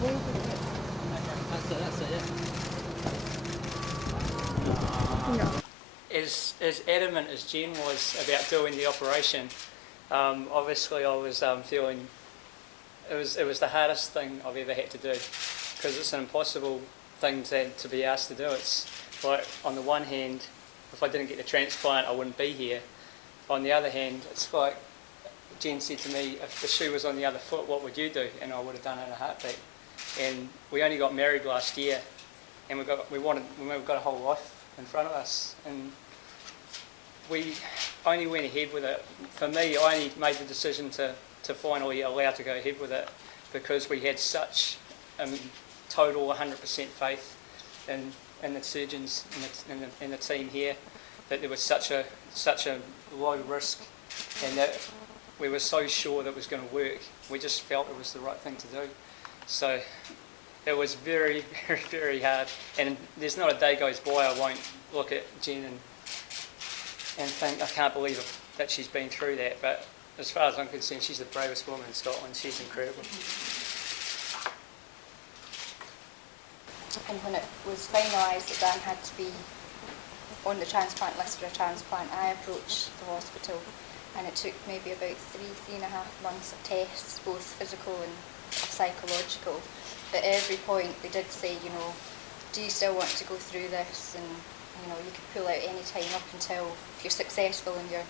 That's it, As adamant as Jen was about doing the operation, obviously I was feeling it was the hardest thing I've ever had to do, because it's an impossible thing to be asked to do. It's like, on the one hand, if I didn't get the transplant, I wouldn't be here. On the other hand, it's like Jen said to me, if the shoe was on the other foot, what would you do? And I would have done it in a heartbeat. And we only got married last year, and we've got a whole life in front of us. And we only went ahead with it. For me, I only made the decision to finally allow to go ahead with it because we had such total 100% faith in the surgeons and the team here, that there was such a low risk, and that we were so sure that it was going to work. We just felt it was the right thing to do. So it was very, very, very hard. And there's not a day goes by I won't look at Jen and think, I can't believe it, that she's been through that. But as far as I'm concerned, she's the bravest woman in Scotland. She's incredible. And when it was finalised that Dan had to be on the transplant list for a transplant, I approached the hospital, and it took maybe about 3.5 months of tests, both physical and psychological. At every point they did say, do you still want to go through this? And you could pull out any time up until, if you're successful in your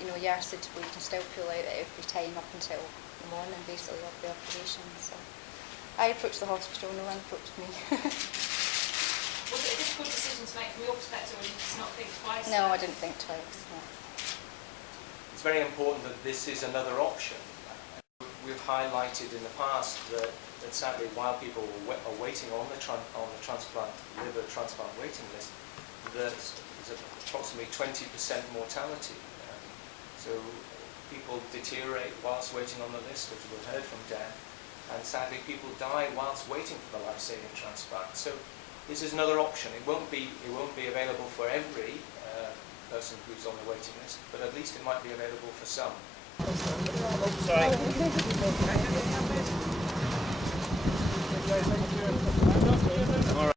your suitable, you can still pull out at every time up until the morning basically of the operation. So I approached the hospital, no one approached me. Was it a difficult decision to make from your perspective, or did you just not think twice? No, I didn't think twice. No. It's very important that this is another option. We've highlighted in the past that sadly, while people are waiting on the liver transplant waiting list, there's approximately 20% mortality. So people deteriorate whilst waiting on the list, as we've heard from Dan, and sadly people die whilst waiting for the life-saving transplant. So this is another option. It won't be available for every person who's on the waiting list, but at least it might be available for some. Sorry.